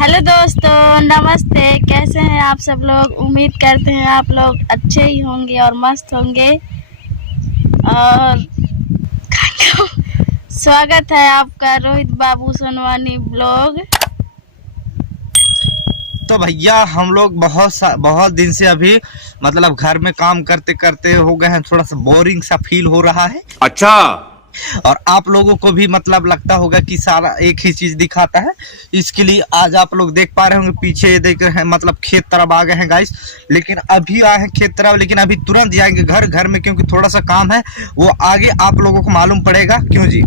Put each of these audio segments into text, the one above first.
Hello दोस्तों, नमस्ते। कैसे हैं आप सब लोग? उम्मीद करते हैं आप लोग अच्छे ही होंगे और मस्त होंगे। और स्वागत है आपका रोहित बाबू सोनवानी ब्लॉग। तो भैया हम लोग बहुत दिन से अभी मतलब घर में काम करते करते हो गए हैं, थोड़ा सा बोरिंग सा फील हो रहा है। अच्छा। और आप लोगों को भी मतलब लगता होगा कि सारा एक ही चीज दिखाता है। इसके लिए आज आप लोग देख पा रहे होंगे, पीछे देख रहे हैं मतलब खेत तरफ आ गए हैं गाइस। लेकिन अभी आए हैं खेत तरफ, लेकिन अभी तुरंत जाएंगे घर में, क्योंकि थोड़ा सा काम है वो आगे आप लोगों को मालूम पड़ेगा। क्यों जी?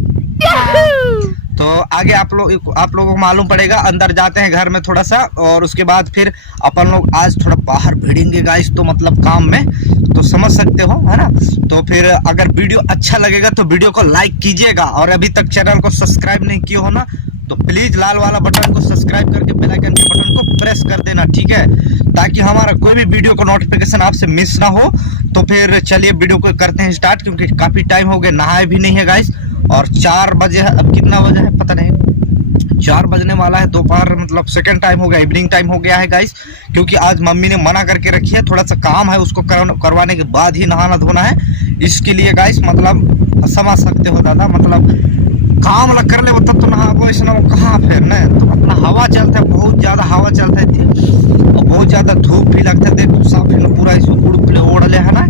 तो आगे आप लोगों को मालूम पड़ेगा। अंदर जाते हैं घर में थोड़ा सा, और उसके बाद फिर अपन लोग आज थोड़ा बाहर भिड़ेंगे गाइस, तो मतलब काम में, तो समझ सकते हो, है ना। तो फिर अगर वीडियो अच्छा लगेगा तो वीडियो को लाइक कीजिएगा, और अभी तक चैनल को सब्सक्राइब नहीं किए हो ना, तो प्लीज लाल वाला बटन को सब्सक्राइब करके बेल आइकन के बटन को प्रेस कर देना, ठीक है, ताकि हमारा कोई भी वीडियो को नोटिफिकेशन आपसे मिस ना हो। तो फिर चलिए वीडियो को करते हैं स्टार्ट, क्योंकि काफी टाइम हो गया, नहाए भी नहीं है गाइस। और 4 बजे है, अब कितना बजे है पता नहीं, 4 बजने वाला है दोपहर, मतलब सेकंड टाइम हो गया, इवनिंग टाइम हो गया है गाइस। क्योंकि आज मम्मी ने मना करके रखी है, थोड़ा सा काम है, उसको करवाने के बाद ही नहाना धोना है। इसके लिए गाइस मतलब समझ सकते हो दादा, मतलब काम लग कर ले तब तो नहाबो, ऐसा कहाँ फिर न, तो अपना हवा चलता है, बहुत ज्यादा हवा चलता है और बहुत ज्यादा धूप भी लगता है। देख साफ पूरा इसको उड़ ओढ़ले है ना।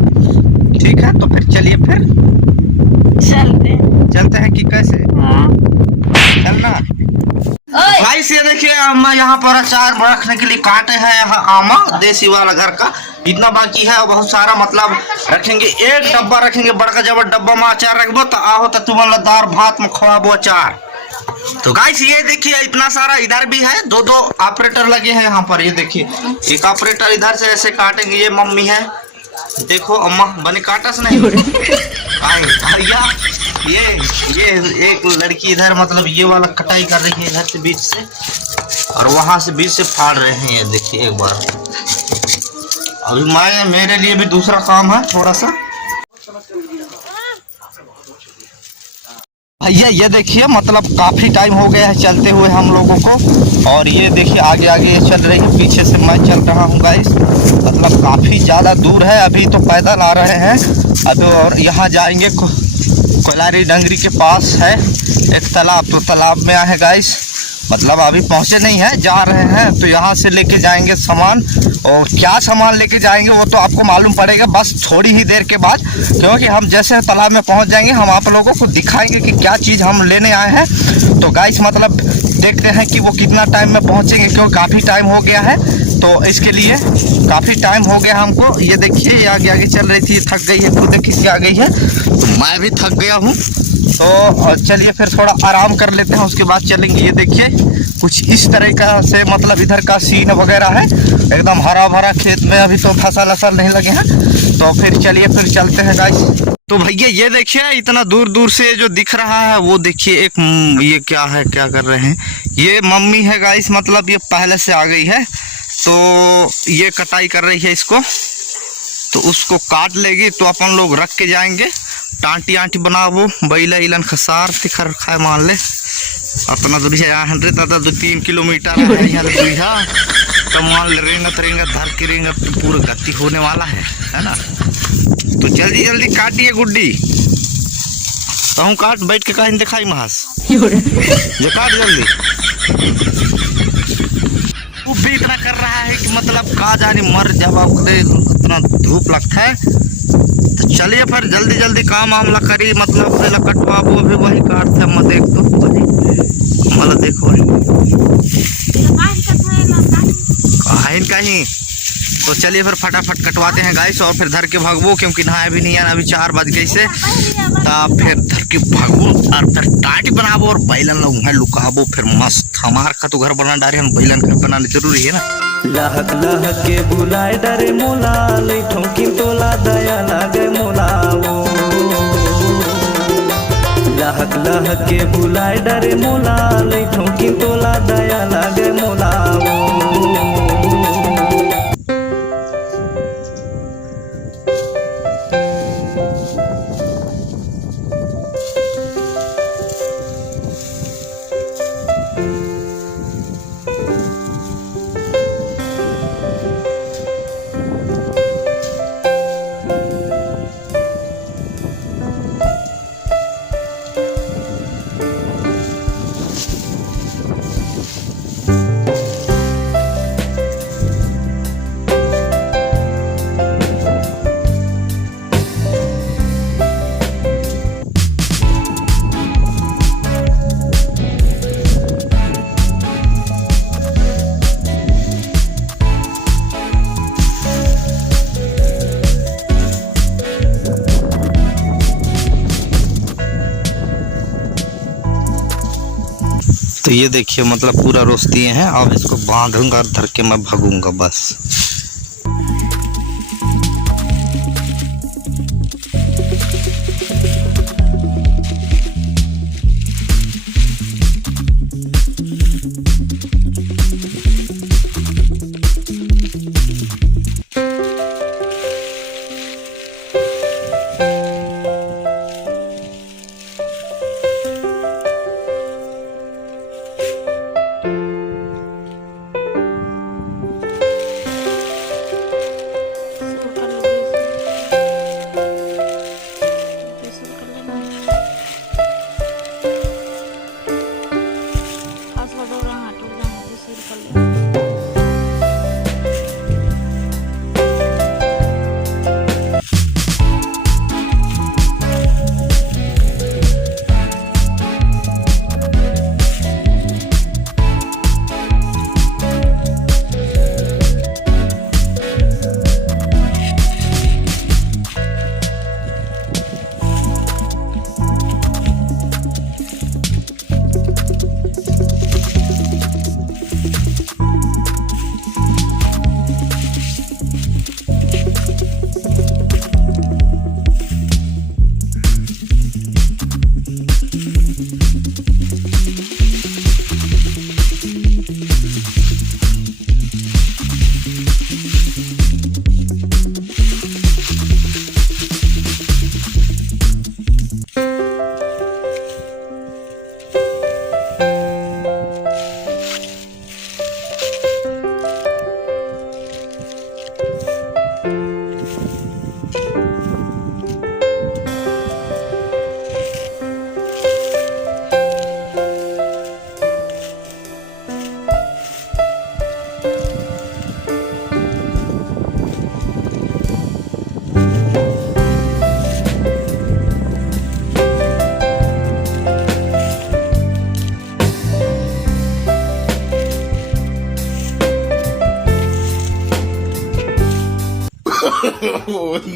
ठीक है, तो फिर चलिए फिर चलते हैं कि कैसे? हाँ। चलना भाई। से देखिए अम्मा यहाँ पर अचार रखने के लिए काटे हैं, यहाँ आमा देसी वाला घर का इतना बाकी है, बहुत सारा मतलब रखेंगे। एक डब्बा रखेंगे बड़का, जब डब्बा में अचार रखबो तो आओ तो तुम दार भात में खवाबो अचार। तो गाइस ये देखिए इतना सारा इधर भी है, दो ऑपरेटर लगे हैं यहाँ पर। ये देखिए एक ऑपरेटर इधर से ऐसे काटेंगे, ये मम्मी है, देखो अम्मा बने काटस नहीं भैया। ये एक लड़की इधर मतलब ये वाला कटाई कर रही है इधर से बीच से, और वहां से बीच से फाड़ रहे हैं। ये देखिए एक बार, अभी मेरे लिए भी दूसरा काम है थोड़ा सा। भैया ये देखिए मतलब काफी टाइम हो गया है चलते हुए हम लोगों को, और ये देखिए आगे आगे चल रही है, पीछे से मैं चल रहा हूँ गाइस। मतलब काफी ज्यादा दूर है, अभी तो पैदल आ रहे हैं अब। और यहाँ जाएंगे कोलारी डंगरी के पास है एक तालाब, तो तालाब में आए हैं गाइस। मतलब अभी पहुंचे नहीं है, जा रहे हैं। तो यहाँ से लेके जाएंगे सामान, और क्या सामान लेके जाएंगे वो तो आपको मालूम पड़ेगा बस थोड़ी ही देर के बाद, क्योंकि हम जैसे तालाब में पहुंच जाएंगे हम आप लोगों को दिखाएंगे कि क्या चीज़ हम लेने आए हैं। तो गाइस मतलब देखते हैं कि वो कितना टाइम में पहुंचेंगे, क्योंकि काफ़ी टाइम हो गया है, तो इसके लिए काफ़ी टाइम हो गया हमको। ये देखिए ये आगे आगे चल रही थी, थक गई है, खुद खिसके आ गई है, तो मैं भी थक गया हूँ। तो चलिए फिर थोड़ा आराम कर लेते हैं, उसके बाद चलेंगे। ये देखिए कुछ इस तरह का से मतलब इधर का सीन वगैरह है, एकदम हरा भरा खेत में, अभी तो फसल असल नहीं लगे हैं। तो फिर चलिए फिर चलते हैं गाइस। तो भैया ये देखिए इतना दूर दूर से जो दिख रहा है वो देखिए एक ये क्या है, क्या कर रहे हैं, ये मम्मी है गाइस, मतलब ये पहले से आ गई है, तो ये कटाई कर रही है इसको, तो उसको काट लेगी तो अपन लोग रख के जाएंगे। टांटी आंटी बनाबो बैला इलन खसार तिखर खाए मान ले अपना दूरी है यहाँ रे दादा 2-3 किलोमीटर है यहाँ दूरिया, तो मान ले रेंगत धर के रेंगत पूरा गति होने वाला है ना। तो जल्दी जल्दी काटिए गुड्डी, तो हम काट बैठ के कहीं दिखाई महास जो काट जल्दी। धूप भी इतना कर रहा है कि मतलब कहा जाने मर जब इतना धूप लगता है। तो चलिए फिर जल्दी जल्दी काम आमला करी, मतलब कटवा वो भी वही काट थे मैं देख दो मतलब देखो कहीं। तो चलिए फिर फटाफट कटवाते हैं गाइस, और फिर धर के भागवो, क्योंकि नहाया भी नहीं है, अभी 4 बज गई से, तब फिर धर के भागवो और फिर टाटी बनाबो और बैलन लोग लुकाबो फिर मस्त। हमार का तो घर बना डारे, हम बैलन घर बनाने जरूरी है ना। लहक लहक के बुलाए डरे मोला, लेठों की तोला दया लागे मोला वो। लहक लहक के बुलाए डरे मोला, लेठों की तोला दया लागे मोला वो। तो ये देखिए मतलब पूरा रोस्ट दिए हैं। अब इसको बांधूंगा और धर के मैं भगूंगा बस।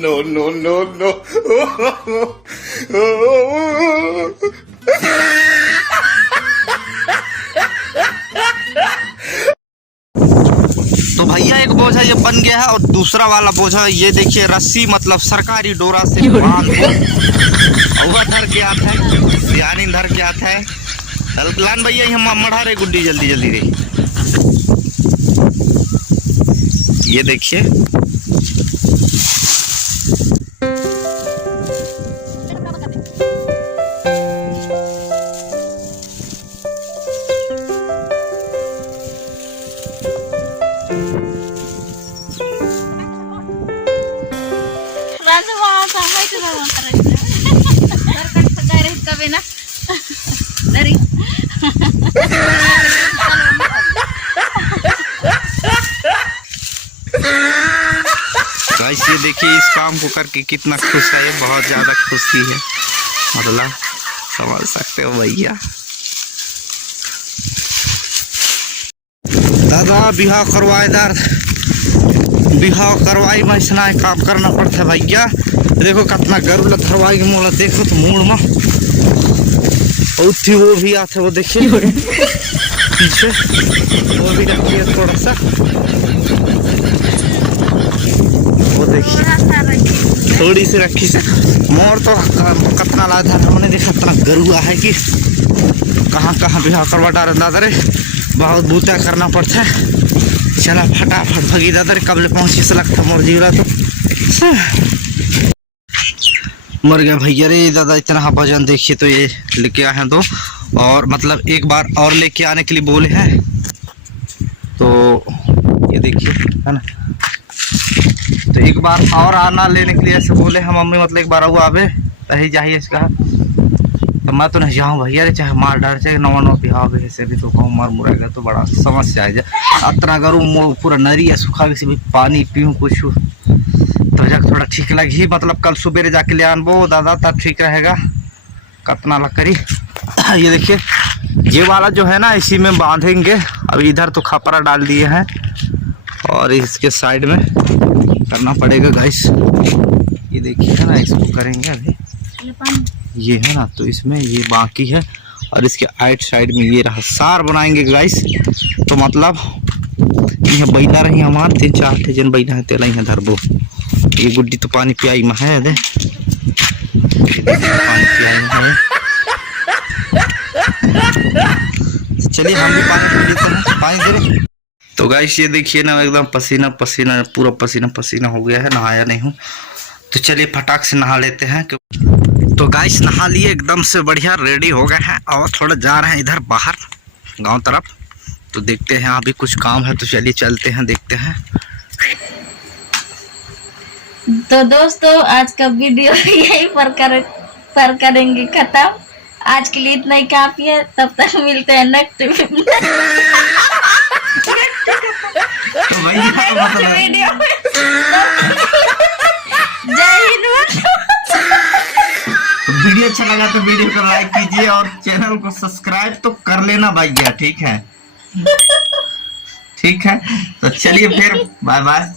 No, no, no, no. तो भैया एक बोझा ये बन गया है और दूसरा वाला बोझा ये देखिए रस्सी मतलब सरकारी डोरा से बांध और धर के आता है, सियानी धर के आता है। लान भैया हम मढ़ा रहे गुड्डी जल्दी जल्दी रे। ये देखिए गाइस ये देखिए इस काम को करके कितना खुश है, ये बहुत ज्यादा खुशी है मतलब समझ सकते हो भैया। दादा बिहाव करवाएदार बिहाव करवाई में इतना काम करना पड़ता है भैया। देखो कितना गर्व लथरवाई के मोला देखो तो मूड में उठी वो भी आते वो देखिए पीछे वो भी रखी है थोड़ा सा वो देखिए थोड़ी सी रखी से मोर तो कितना लाधा हमने देखा इतना गरुआ है कि कहाँ कहाँ बिहाव करवा डाल दादा रे बहुत बूता करना पड़ता है। चला फटाफट भगी दादा रे कब ले पहुँची से लगता मोर जीवरा तो मर गया भैया रे दादा। इतना वजन देखिए तो ये लेके आए हैं तो और मतलब एक बार और लेके आने के लिए बोले हैं तो ये देखिए है ना। तो एक बार और आना लेने के लिए ऐसे बोले हम मम्मी मतलब एक बार वो आवे तही जाइए इसका तो मैं तो नहीं जाऊँ भैया रे चाहे मार डाल चाहे नवा नवा बिहाव ऐसे भी तो कहूँ मर मुरेगा तो बड़ा समस्या है अतना करूँ पूरा नरी है सूखा से भी पानी पीऊँ कुछ तो जब थोड़ा ठीक लगी मतलब कल सुबह जाके ले आनबो दादा तब ठीक रहेगा कितना लकड़ी। ये देखिए ये वाला जो है ना इसी में बांधेंगे। अब इधर तो खपरा डाल दिए हैं और इसके साइड में करना पड़ेगा गाइस। ये देखिए है ना इसको करेंगे अभी ये है ना तो इसमें ये बाकी है और इसके आइट साइड में ये रहा सार बनाएंगे गाइस। तो मतलब ये बैला रही हमार 3-4 जन बैला है तेला यहाँ धरबो। ये गुड्डी तो पानी पियाई में है दे, पानी पियाई में है। चलिए हम भी पानी पी लेते हैं, पानी दे रहे। तो गाइस ये देखिए ना एकदम पसीना पसीना, पूरा पसीना पसीना हो गया है, नहाया नहीं हूँ। तो चलिए फटाक से नहा लेते हैं। तो गाइस नहा लिए एकदम से बढ़िया रेडी हो गए हैं और थोड़ा जा रहे हैं इधर बाहर गांव तरफ। तो देखते हैं अभी कुछ काम है, तो चलिए चलते हैं देखते हैं। तो दोस्तों आज का वीडियो यही पर करेंगे खत्म। आज के लिए इतना ही काफी है, तब तक मिलते हैं नेक्स्ट वीडियो में। जय हिंद। वीडियो अच्छा लगा तो वीडियो को लाइक कीजिए और चैनल को सब्सक्राइब तो कर लेना भैया, ठीक है? ठीक है, तो चलिए फिर बाय बाय।